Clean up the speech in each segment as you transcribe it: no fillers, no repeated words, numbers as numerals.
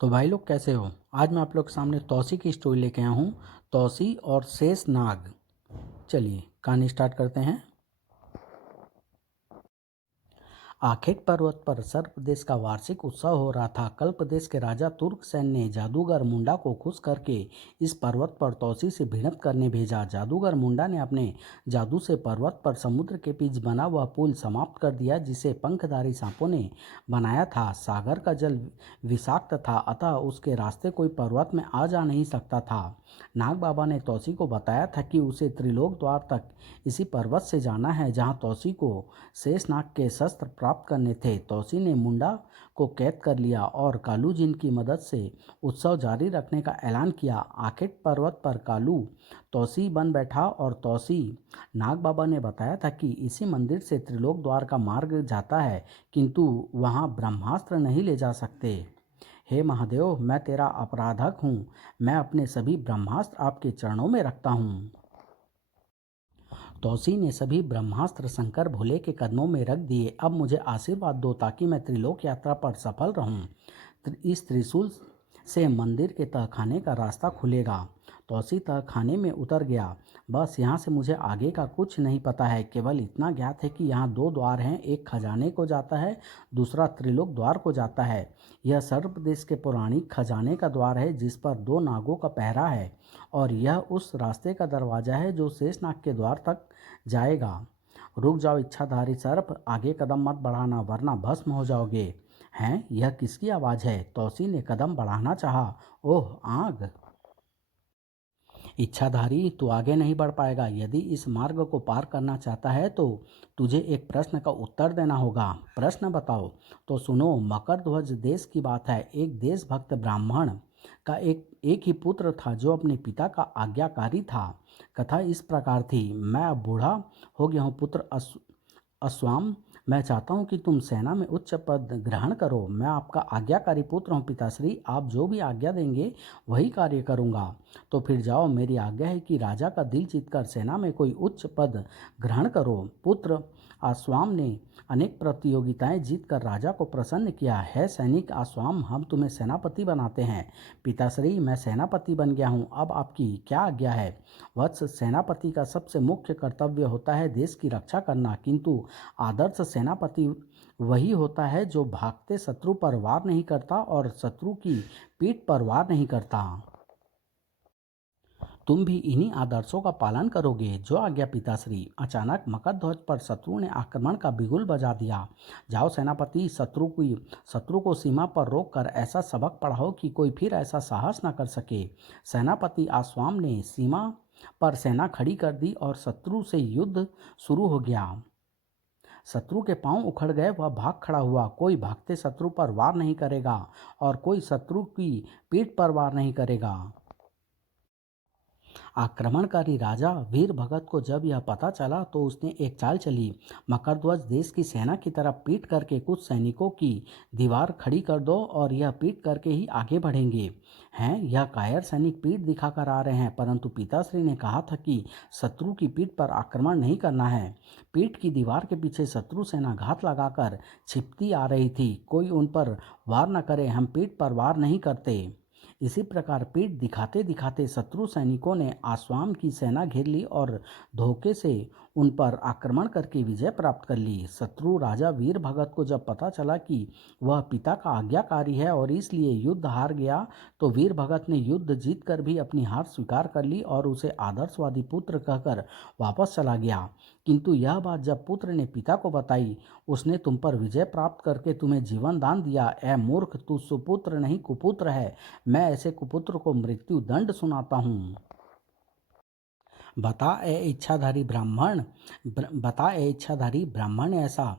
तो भाई लोग कैसे हो। आज मैं आप लोग के सामने तौसी की स्टोरी लेके आया हूँ। तौसी और शेष नाग। चलिए कहानी स्टार्ट करते हैं। आखेट पर्वत पर सर्प प्रदेश का वार्षिक उत्सव हो रहा था। कल प्रदेश के राजा तुर्कसेन ने जादूगर मुंडा को खुश करके इस पर्वत पर तौसी से भिड़ंत करने भेजा। जादूगर मुंडा ने अपने जादू से पर्वत पर समुद्र के बीच बना हुआ पुल समाप्त कर दिया, जिसे पंखधारी सांपों ने बनाया था। सागर का जल विषाक्त था, अतः उसके रास्ते कोई पर्वत में आ जा नहीं सकता था। नाग बाबा ने तौसी को बताया था कि उसे त्रिलोक द्वार तक इसी पर्वत से जाना है, जहाँ तौसी को शेषनाग के शस्त्र प्राप्त करने थे। तौसी ने मुंडा को कैद कर लिया और कालू जिन की मदद से उत्सव जारी रखने का ऐलान किया। आखेट पर्वत पर कालू तौसी बन बैठा और तौसी नाग बाबा ने बताया था कि इसी मंदिर से त्रिलोक द्वार का मार्ग जाता है, किंतु वहाँ ब्रह्मास्त्र नहीं ले जा सकते। हे महादेव, मैं तेरा अपराधक हूँ। मैं अपने सभी ब्रह्मास्त्र आपके चरणों में रखता हूँ। तौसी ने सभी ब्रह्मास्त्र शंकर भोले के कदमों में रख दिए। अब मुझे आशीर्वाद दो ताकि मैं त्रिलोक यात्रा पर सफल रहूं। इस त्रिशूल से मंदिर के तहखाने का रास्ता खुलेगा। तौसी तहखाने में उतर गया। बस यहाँ से मुझे आगे का कुछ नहीं पता है। केवल इतना ज्ञात है कि यहाँ दो द्वार हैं, एक खजाने को जाता है, दूसरा त्रिलोक द्वार को जाता है। यह सर्प देश के पौराणिक खजाने का द्वार है, जिस पर दो नागों का पहरा है, और यह उस रास्ते का दरवाजा है जो शेषनाग के द्वार तक जाएगा। रुक जाओ इच्छाधारी सर्प, आगे कदम मत बढ़ाना वरना भस्म हो जाओगे। हैं, यह किसकी आवाज़ है? तौसी ने कदम बढ़ाना चाहा। ओह आग! इच्छाधारी, तू आगे नहीं बढ़ पाएगा। यदि इस मार्ग को पार करना चाहता है तो तुझे एक प्रश्न का उत्तर देना होगा। प्रश्न बताओ। तो सुनो, मकर ध्वज देश की बात है। एक देशभक्त ब्राह्मण का एक ही पुत्र था जो अपने पिता का आज्ञाकारी था। कथा इस प्रकार थी। मैं अब बूढ़ा हो गया हूँ पुत्र अश्वाम, मैं चाहता हूँ कि तुम सेना में उच्च पद ग्रहण करो। मैं आपका आज्ञाकारी पुत्र हूँ पिताश्री, आप जो भी आज्ञा देंगे वही कार्य करूँगा। तो फिर जाओ, मेरी आज्ञा है कि राजा का दिल जीतकर सेना में कोई उच्च पद ग्रहण करो। पुत्र अश्वाम ने अनेक प्रतियोगिताएं जीतकर राजा को प्रसन्न किया। है सैनिक अश्वाम, हम तुम्हें सेनापति बनाते हैं। पिताश्री, मैं सेनापति बन गया हूँ, अब आपकी क्या आज्ञा है? वत्स, सेनापति का सबसे मुख्य कर्तव्य होता है देश की रक्षा करना, किंतु आदर्श सेनापति वही होता है जो भागते शत्रु पर वार नहीं करता और शत्रु की पीठ पर वार नहीं करता। तुम भी इन्हीं आदर्शों का पालन करोगे। जो आज्ञा पिताश्री। अचानक मकरध्वज पर शत्रु ने आक्रमण का बिगुल बजा दिया। जाओ सेनापति, शत्रु को सीमा पर रोककर ऐसा सबक पढ़ाओ कि कोई फिर ऐसा साहस न कर सके। सेनापति आश्वाम ने सीमा पर सेना खड़ी कर दी और शत्रु से युद्ध शुरू हो गया। शत्रु के पांव उखड़ गए, वह भाग खड़ा हुआ। कोई भागते शत्रु पर वार नहीं करेगा और कोई शत्रु की पीठ पर वार नहीं करेगा। आक्रमणकारी राजा वीर भगत को जब यह पता चला तो उसने एक चाल चली। मकरध्वज देश की सेना की तरफ पीट करके कुछ सैनिकों की दीवार खड़ी कर दो और यह पीट करके ही आगे बढ़ेंगे। हैं, यह कायर सैनिक पीठ दिखाकर आ रहे हैं, परंतु पिताश्री ने कहा था कि शत्रु की पीठ पर आक्रमण नहीं करना है। पीठ की दीवार के पीछे शत्रु सेना घात लगाकर छिपती आ रही थी। कोई उन पर वार न करे, हम पीठ पर वार नहीं करते। इसी प्रकार पीठ दिखाते दिखाते शत्रु सैनिकों ने आश्वाम की सेना घेर ली और धोखे से उन पर आक्रमण करके विजय प्राप्त कर ली। शत्रु राजा वीर भगत को जब पता चला कि वह पिता का आज्ञाकारी है और इसलिए युद्ध हार गया, तो वीर भगत ने युद्ध जीतकर भी अपनी हार स्वीकार कर ली और उसे आदर्शवादी पुत्र कहकर वापस चला गया। किंतु यह बात जब पुत्र ने पिता को बताई, उसने तुम पर विजय प्राप्त करके तुम्हें जीवन दान दिया। ऐ मूर्ख, तू सुपुत्र नहीं कुपुत्र है। मैं ऐसे कुपुत्र को मृत्यु दंड सुनाता हूँ। बता ए इच्छाधारी ब्राह्मण ने ऐसा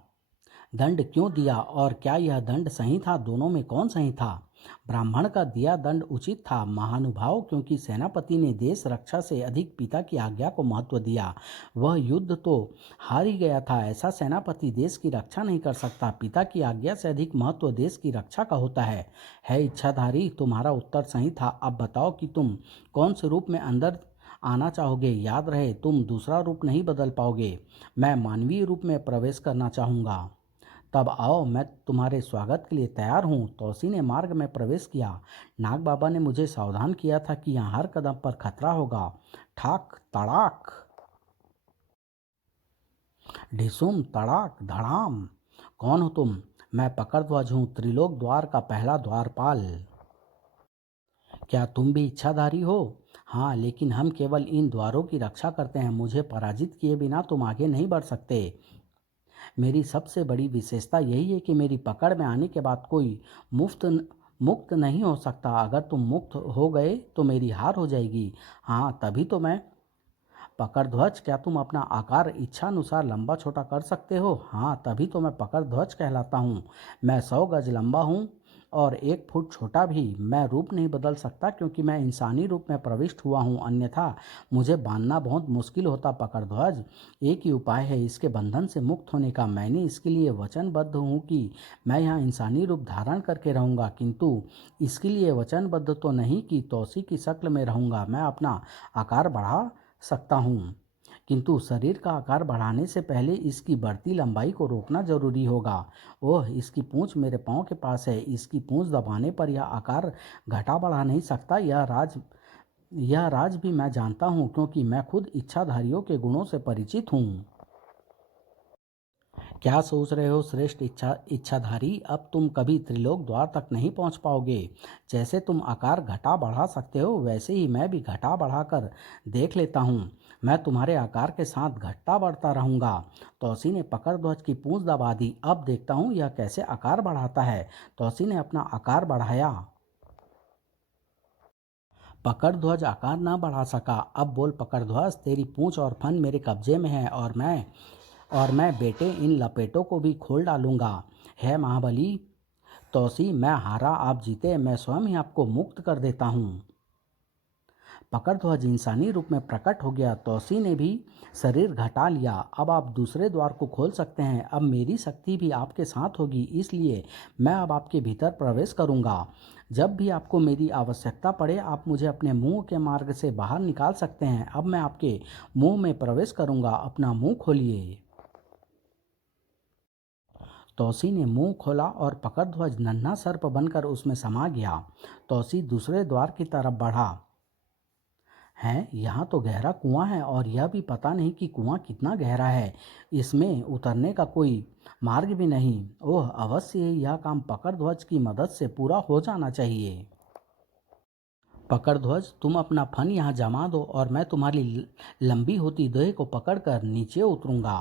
दंड क्यों दिया और क्या यह दंड सही था? दोनों में कौन सही था? ब्राह्मण का दिया दंड उचित था महानुभाव, क्योंकि सेनापति ने देश रक्षा से अधिक पिता की आज्ञा को महत्व दिया। वह युद्ध तो हार ही गया था। ऐसा सेनापति देश की रक्षा नहीं कर सकता। पिता की आज्ञा से अधिक महत्व देश की रक्षा का होता है इच्छाधारी, तुम्हारा उत्तर सही था। अब बताओ कि तुम कौन से रूप में अंदर आना चाहोगे। याद रहे, तुम दूसरा रूप नहीं बदल पाओगे। मैं मानवीय रूप में प्रवेश करना चाहूँगा। तब आओ, मैं तुम्हारे स्वागत के लिए तैयार हूँ। तौसी ने मार्ग में प्रवेश किया। नाग बाबा ने मुझे सावधान किया था कि यहाँ हर कदम पर खतरा होगा। ठाक तड़ाक, ढिसुम तड़ाक धड़ाम। कौन हो तुम? मैं पकड़ध्वज हूँ, त्रिलोक द्वार का पहला द्वारपाल। क्या तुम भी इच्छाधारी हो? हाँ, लेकिन हम केवल इन द्वारों की रक्षा करते हैं। मुझे पराजित किए बिना तुम आगे नहीं बढ़ सकते। मेरी सबसे बड़ी विशेषता यही है कि मेरी पकड़ में आने के बाद कोई मुक्त नहीं हो सकता। अगर तुम मुक्त हो गए तो मेरी हार हो जाएगी। हाँ, तभी तो मैं पकड़ ध्वज। क्या तुम अपना आकार इच्छानुसार लंबा छोटा कर सकते हो? हाँ, तभी तो मैं पकड़ ध्वज कहलाता हूँ। मैं 100 गज लंबा हूँ और 1 फुट छोटा भी। मैं रूप नहीं बदल सकता क्योंकि मैं इंसानी रूप में प्रविष्ट हुआ हूँ, अन्यथा मुझे बांधना बहुत मुश्किल होता। पकड़ ध्वज, एक ही उपाय है इसके बंधन से मुक्त होने का। मैंने इसके लिए वचनबद्ध हूँ कि मैं यहाँ इंसानी रूप धारण करके रहूँगा, किंतु इसके लिए वचनबद्ध तो नहीं कि तौसी की शक्ल में रहूँगा। मैं अपना आकार बढ़ा सकता हूँ, किंतु शरीर का आकार बढ़ाने से पहले इसकी बढ़ती लंबाई को रोकना जरूरी होगा। ओह, इसकी पूंछ मेरे पाँव के पास है। इसकी पूंछ दबाने पर यह आकार घटा बढ़ा नहीं सकता। यह राज भी मैं जानता हूँ, क्योंकि मैं खुद इच्छाधारियों के गुणों से परिचित हूँ। क्या सोच रहे हो श्रेष्ठ इच्छाधारी? अब तुम कभी त्रिलोक द्वार तक नहीं पहुंच पाओगे। जैसे तुम आकार घटा बढ़ा सकते हो, वैसे ही मैं भी घटा बढ़ाकर देख लेता हूँ। मैं तुम्हारे आकार के साथ घटता बढ़ता रहूंगा। तौसी ने पकड़ ध्वज की पूंछ दबा दी। अब देखता हूँ यह कैसे आकार बढ़ाता है। तौसी ने अपना आकार बढ़ाया। पकड़ ध्वज आकार न बढ़ा सका। अब बोल पकड़ ध्वज, तेरी पूंछ और फन मेरे कब्जे में है, और मैं बेटे इन लपेटों को भी खोल डालूंगा। है महाबली तौसी, मैं हारा आप जीते। मैं स्वयं ही आपको मुक्त कर देता हूँ। पकड़ध्वज इंसानी रूप में प्रकट हो गया। तौसी ने भी शरीर घटा लिया। अब आप दूसरे द्वार को खोल सकते हैं। अब मेरी शक्ति भी आपके साथ होगी, इसलिए मैं अब आपके भीतर प्रवेश करूंगा। जब भी आपको मेरी आवश्यकता पड़े, आप मुझे अपने मुंह के मार्ग से बाहर निकाल सकते हैं। अब मैं आपके मुंह में प्रवेश करूंगा। अपना मुंह खोलिए। तौसी ने मुंह खोला और पकड़ध्वज नन्हा सर्प बनकर उसमें समा गया। तौसी दूसरे द्वार की तरफ बढ़ा। है, यहाँ तो गहरा कुआं है, और यह भी पता नहीं कि कुआं कितना गहरा है। इसमें उतरने का कोई मार्ग भी नहीं। ओह, अवश्य ही यह काम पकड़ध्वज की मदद से पूरा हो जाना चाहिए। पकड़ध्वज, तुम अपना फन यहाँ जमा दो और मैं तुम्हारी लंबी होती देह को पकड़कर नीचे उतरूंगा।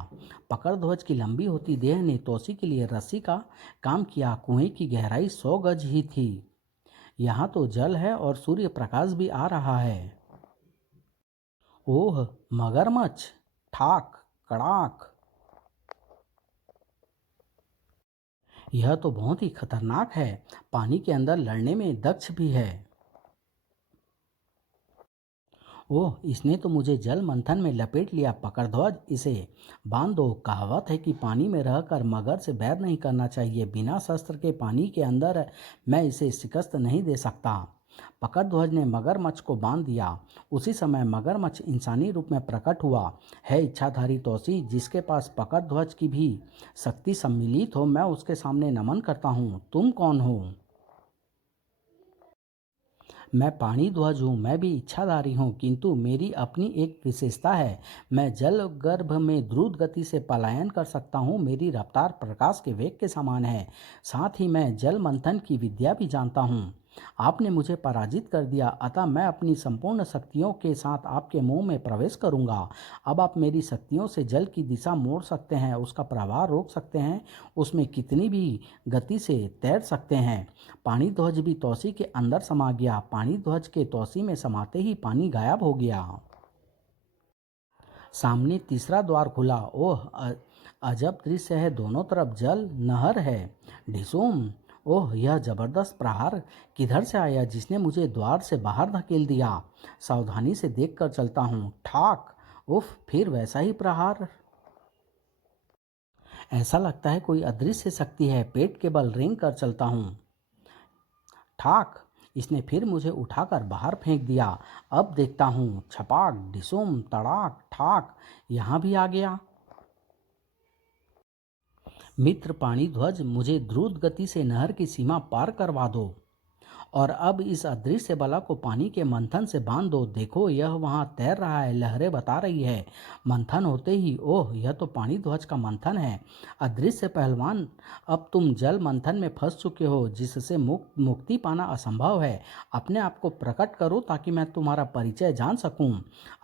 पकड़ध्वज की लंबी होती देह ने तौसी के लिए रस्सी का काम किया। कुएं की गहराई 100 गज ही थी। यहाँ तो जल है और सूर्य प्रकाश भी आ रहा है। ओह, मगरमच्छ! ठाक कड़ाक! यह तो बहुत ही खतरनाक है। पानी के अंदर लड़ने में दक्ष भी है। ओह, इसने तो मुझे जल मंथन में लपेट लिया। पकड़ध्वज, इसे बांध दो। कहावत है कि पानी में रहकर मगर से बैर नहीं करना चाहिए। बिना शस्त्र के पानी के अंदर मैं इसे शिकस्त नहीं दे सकता। पकड़ध्वज ने मगरमच्छ को बांध दिया। उसी समय मगरमच्छ इंसानी रूप में प्रकट हुआ। है इच्छाधारी तौसी, जिसके पास पकड़ध्वज की भी शक्ति सम्मिलित हो, मैं उसके सामने नमन करता हूँ। तुम कौन हो? मैं पाणी ध्वज हूँ। मैं भी इच्छाधारी हूँ, किंतु मेरी अपनी एक विशेषता है। मैं जल गर्भ में द्रुत गति से पलायन कर सकता हूँ। मेरी रफ्तार प्रकाश के वेग के समान है। साथ ही मैं जल मंथन की विद्या भी जानता हूँ। आपने मुझे पराजित कर दिया, अतः मैं अपनी संपूर्ण शक्तियों के साथ आपके मुंह में प्रवेश करूंगा। अब आप मेरी शक्तियों से जल की दिशा मोड़ सकते हैं, उसका प्रवाह रोक सकते हैं, उसमें कितनी भी गति से तैर सकते हैं। पानी ध्वज भी तौसी के अंदर समा गया। पानी ध्वज के तौसी में समाते ही पानी गायब हो गया। सामने तीसरा द्वार खुला। ओह, अजब दृश्य है। दोनों तरफ जल नहर है। ढिसूम! ओह, यह जबरदस्त प्रहार किधर से आया जिसने मुझे द्वार से बाहर धकेल दिया? सावधानी से देखकर चलता हूँ। ठाक! उफ, फिर वैसा ही प्रहार। ऐसा लगता है कोई अदृश्य शक्ति है। पेट के बल रेंग कर चलता हूँ। ठाक! इसने फिर मुझे उठाकर बाहर फेंक दिया। अब देखता हूँ। छपाक, डिसुम, तड़ाक, ठाक! यहाँ भी आ गया। मित्र पाणिध्वज, मुझे द्रुत गति से नहर की सीमा पार करवा दो और अब इस अदृश्य बला को पानी के मंथन से बांध दो। देखो, यह वहां तैर रहा है, लहरें बता रही है। मंथन होते ही, ओह, यह तो पानी ध्वज का मंथन है। अदृश्य पहलवान, अब तुम जल मंथन में फंस चुके हो, जिससे मुक्ति पाना असंभव है। अपने आप को प्रकट करो ताकि मैं तुम्हारा परिचय जान सकूं।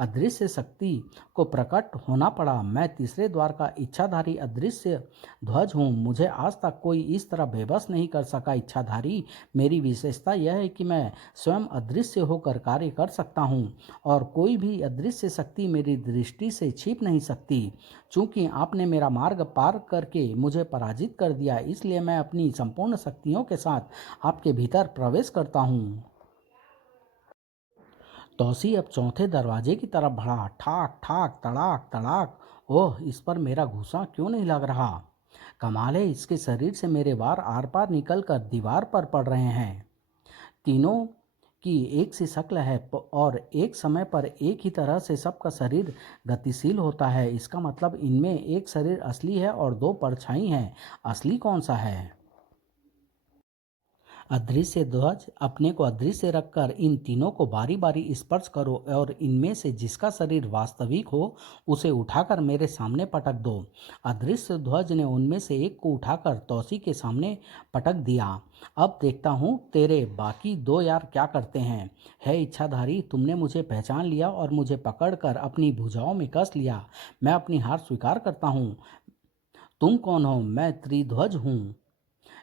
अदृश्य शक्ति को प्रकट होना पड़ा। मैं तीसरे द्वार का इच्छाधारी अदृश्य ध्वज हूँ। मुझे आज तक कोई इस तरह बेबस नहीं कर सका। इच्छाधारी, मेरी विशेषता यह है कि मैं स्वयं अदृश्य होकर कार्य कर सकता हूँ और कोई भी अदृश्य शक्ति मेरी दृष्टि से छिप नहीं सकती। चूंकि आपने मेरा मार्ग पार करके मुझे पराजित कर दिया, इसलिए मैं अपनी संपूर्ण शक्तियों के साथ आपके भीतर प्रवेश करता हूँ। तौसी अब चौथे दरवाजे की तरफ बढ़ा। ठाक ठाक, तड़ाक तड़ाक। ओह, इस पर मेरा घुसा क्यों नहीं लग रहा? कमाल है, इसके शरीर से मेरे वार आर पार निकल कर दीवार पर पड़ रहे हैं। तीनों की एक सी शक्ल है और एक समय पर एक ही तरह से सबका शरीर गतिशील होता है। इसका मतलब इनमें एक शरीर असली है और दो परछाई हैं। असली कौन सा है? अदृश्य ध्वज, अपने को अदृश्य रखकर इन तीनों को बारी बारी स्पर्श करो और इनमें से जिसका शरीर वास्तविक हो उसे उठाकर मेरे सामने पटक दो। अदृश्य ध्वज ने उनमें से एक को उठाकर तौसी के सामने पटक दिया। अब देखता हूँ तेरे बाकी दो यार क्या करते हैं। है इच्छाधारी, तुमने मुझे पहचान लिया और मुझे पकड़कर अपनी भुजाओं में कस लिया। मैं अपनी हार स्वीकार करता हूँ। तुम कौन हो? मैं त्रिध्वज हूँ।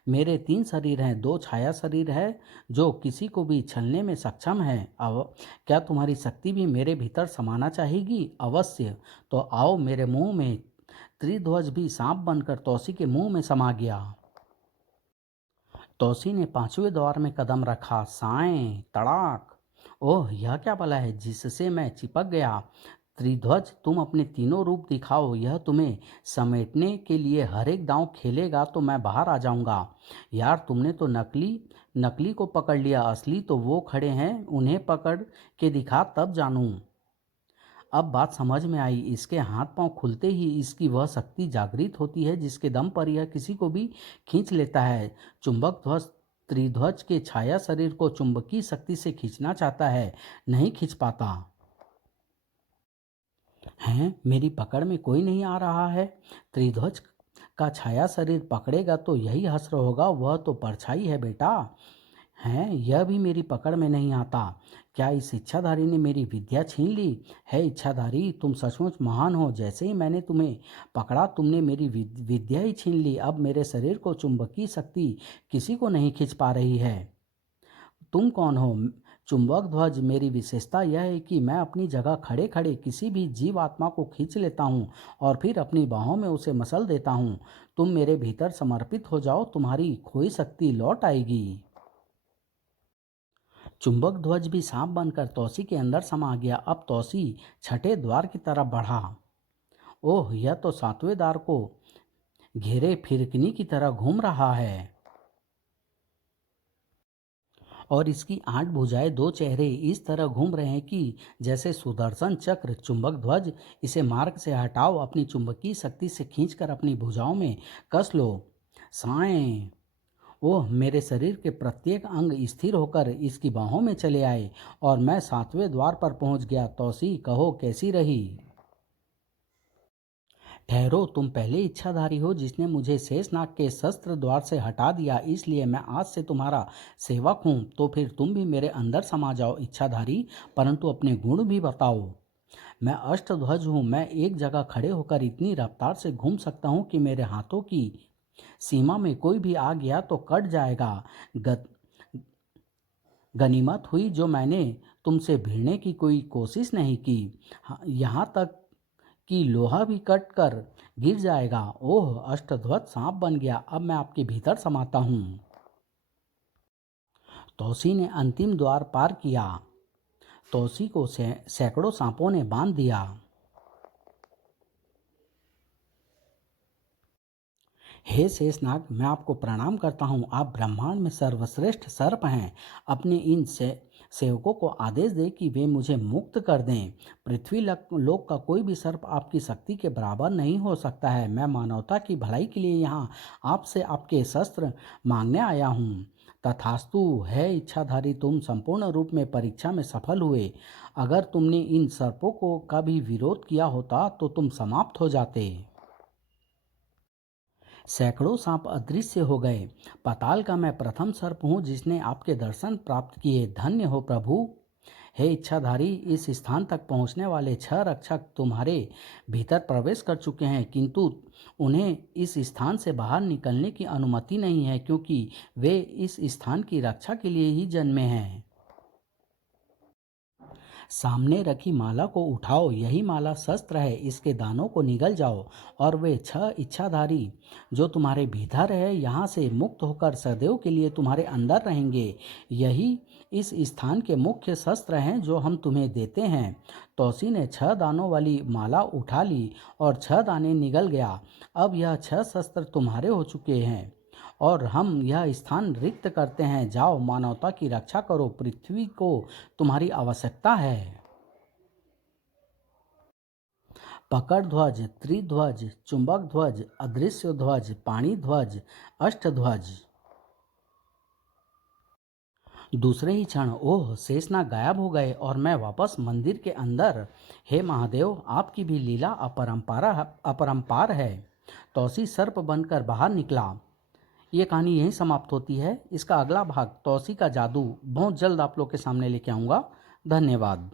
मेरे तीन शरीर हैं, दो छाया शरीर है जो किसी को भी छलने में सक्षम है। अब क्या तुम्हारी शक्ति भी मेरे भीतर समाना चाहेगी? अवश्य। तो आओ मेरे मुंह में। त्रिध्वज भी सांप बनकर तौसी के मुंह में समा गया। तौसी ने पांचवें द्वार में कदम रखा। साएं, तड़ाक। ओह, यह क्या बला है जिससे मैं चिपक गया? त्रिध्वज, तुम अपने तीनों रूप दिखाओ। यह तुम्हें समेटने के लिए हर एक दांव खेलेगा तो मैं बाहर आ जाऊंगा। यार, तुमने तो नकली नकली को पकड़ लिया, असली तो वो खड़े हैं। उन्हें पकड़ के दिखा, तब जानूं। अब बात समझ में आई। इसके हाथ पांव खुलते ही इसकी वह शक्ति जागृत होती है जिसके दम पर यह किसी को भी खींच लेता है। चुंबक ध्वज त्रिध्वज के छाया शरीर को चुंबकीय शक्ति से खींचना चाहता है, नहीं खींच पाता। हैं, मेरी पकड़ में कोई नहीं आ रहा है। त्रिध्वज का छाया शरीर पकड़ेगा तो यही हश्र होगा। वह तो परछाई है बेटा। हैं, यह भी मेरी पकड़ में नहीं आता। क्या इस इच्छाधारी ने मेरी विद्या छीन ली? है इच्छाधारी, तुम सचमुच महान हो। जैसे ही मैंने तुम्हें पकड़ा तुमने मेरी विद्या ही छीन ली। अब मेरे शरीर को चुंबकीय शक्ति किसी को नहीं खींच पा रही है। तुम कौन हो? चुंबक ध्वज, मेरी विशेषता यह है कि मैं अपनी जगह खड़े खड़े किसी भी जीव आत्मा को खींच लेता हूँ और फिर अपनी बाहों में उसे मसल देता हूँ। तुम मेरे भीतर समर्पित हो जाओ, तुम्हारी खोई शक्ति लौट आएगी। चुंबक ध्वज भी सांप बनकर तौसी के अंदर समा गया। अब तौसी छठे द्वार की तरफ बढ़ा। ओह, यह तो सातवें द्वार को घेरे फिरकनी की तरह घूम रहा है और इसकी 8 भुजाएं, 2 चेहरे इस तरह घूम रहे हैं कि जैसे सुदर्शन चक्र। चुंबक ध्वज, इसे मार्ग से हटाओ। अपनी चुंबकीय शक्ति से खींचकर अपनी भुजाओं में कस लो। साएं। ओह, मेरे शरीर के प्रत्येक अंग स्थिर होकर इसकी बाहों में चले आए और मैं सातवें द्वार पर पहुंच गया। तौसी, कहो कैसी रही? ठहरो, तुम पहले इच्छाधारी हो जिसने मुझे शेषनाग के शस्त्र द्वार से हटा दिया, इसलिए मैं आज से तुम्हारा सेवक हूँ। तो फिर तुम भी मेरे अंदर समा जाओ इच्छाधारी, परंतु अपने गुण भी बताओ। मैं अष्टध्वज हूँ। मैं एक जगह खड़े होकर इतनी रफ्तार से घूम सकता हूँ कि मेरे हाथों की सीमा में कोई भी आ गया तो कट जाएगा। गत गनीमत हुई जो मैंने तुमसे भिड़ने की कोई कोशिश नहीं की। यहाँ तक कि लोहा भी कट कर गिर जाएगा। ओह, अष्टध्वज सांप बन गया। अब मैं आपके भीतर समाता हूँ। तौसी ने अंतिम द्वार पार किया। तौसी को सैकड़ों सांपों ने बांध दिया। हे शेषनाग, मैं आपको प्रणाम करता हूँ। आप ब्रह्मांड में सर्वश्रेष्ठ सर्प हैं। अपने इन सेवकों को आदेश दे कि वे मुझे मुक्त कर दें। पृथ्वी लोक का कोई भी सर्प आपकी शक्ति के बराबर नहीं हो सकता है। मैं मानवता की भलाई के लिए यहाँ आपसे आपके शस्त्र मांगने आया हूँ। तथास्तु। है इच्छाधारी, तुम संपूर्ण रूप में परीक्षा में सफल हुए। अगर तुमने इन सर्पों को का भी विरोध किया होता तो तुम समाप्त हो जाते। सैकड़ों सांप अदृश्य हो गए। पाताल का मैं प्रथम सर्प हूँ जिसने आपके दर्शन प्राप्त किए। धन्य हो प्रभु। हे इच्छाधारी, इस स्थान तक पहुँचने वाले 6 रक्षक तुम्हारे भीतर प्रवेश कर चुके हैं, किंतु उन्हें इस स्थान से बाहर निकलने की अनुमति नहीं है, क्योंकि वे इस स्थान की रक्षा के लिए ही जन्मे हैं। सामने रखी माला को उठाओ, यही माला शस्त्र है। इसके दानों को निगल जाओ और वे 6 इच्छाधारी जो तुम्हारे भीतर है यहाँ से मुक्त होकर सदैव के लिए तुम्हारे अंदर रहेंगे। यही इस स्थान के मुख्य शस्त्र हैं जो हम तुम्हें देते हैं। तौसी ने 6 दानों वाली माला उठा ली और 6 दाने निगल गया। अब यह 6 शस्त्र तुम्हारे हो चुके हैं और हम यह स्थान रिक्त करते हैं। जाओ, मानवता की रक्षा करो, पृथ्वी को तुम्हारी आवश्यकता है। पकड़ ध्वज, त्रिध्वज, चुंबक ध्वज, अदृश्य ध्वज, पाणी ध्वज, अष्टध्वज। दूसरे ही क्षण ओह, शेषनाग गायब हो गए और मैं वापस मंदिर के अंदर। हे महादेव, आपकी भी लीला अपरंपार है। तौसी सर्प बनकर बाहर निकला। ये कहानी यहीं समाप्त होती है। इसका अगला भाग तौसी का जादू बहुत जल्द आप लोग के सामने लेके आऊँगा। धन्यवाद।